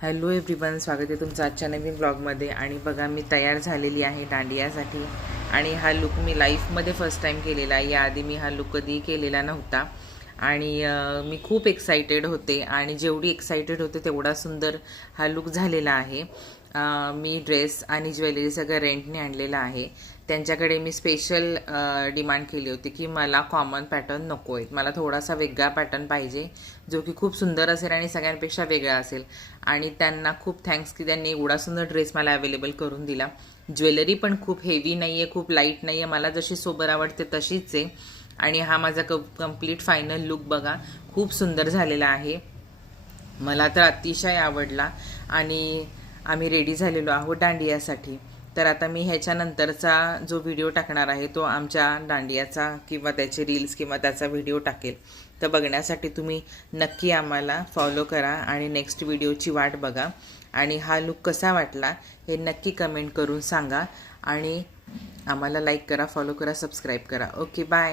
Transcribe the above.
Hello everyone, स्वागत आहे तुमचं आजच्या नवीन ब्लॉगमध्ये. आणि बघा, मी तयार झालेली आहे दांडियासाठी. आणि हा लुक मी लाईफमध्ये फर्स्ट टाईम केलेला आहे. याआधी मी हा लुक कधीही केलेला नव्हता. आणि मी खूप एक्सायटेड होते, आणि जेवढी एक्सायटेड होते तेवढा सुंदर हा लुक झालेला आहे. मी ड्रेस आणि ज्वेलरी सगळं रेंटने आणलेलं आहे. त्यांच्याकडे मी स्पेशल डिमांड केली होती की मला कॉमन पॅटर्न नको आहेत, मला थोडासा वेगळा पॅटर्न पाहिजे जो की खूप सुंदर असेल आणि सगळ्यांपेक्षा वेगळा असेल. आणि त्यांना खूप थँक्स की त्यांनी एवढा सुंदर ड्रेस मला अवेलेबल करून दिला. ज्वेलरी पण खूप हेवी नाही आहे, खूप लाईट नाही आहे, मला जशी सोबर आवडते तशीच आहे. आणि हा माझा कम्प्लीट फायनल लुक बघा, खूप सुंदर झालेला आहे. मला तर अतिशय आवडला. आणि आम्ही रेडी झालेलो आहोत दांडियासाठी. तर आता मी ह्याच्यानंतरचा जो व्हिडिओ टाकणार आहे तो आमच्या दांडियाचा किंवा त्याचे रील्स किंवा त्याचा व्हिडिओ टाकेल. तर बघण्यासाठी तुम्ही नक्की आम्हाला फॉलो करा आणि नेक्स्ट व्हिडिओची वाट बघा. आणि हा लुक कसा वाटला हे नक्की कमेंट करून सांगा. आणि आम्हाला लाईक करा, फॉलो करा, सबस्क्राईब करा. Okay, bye.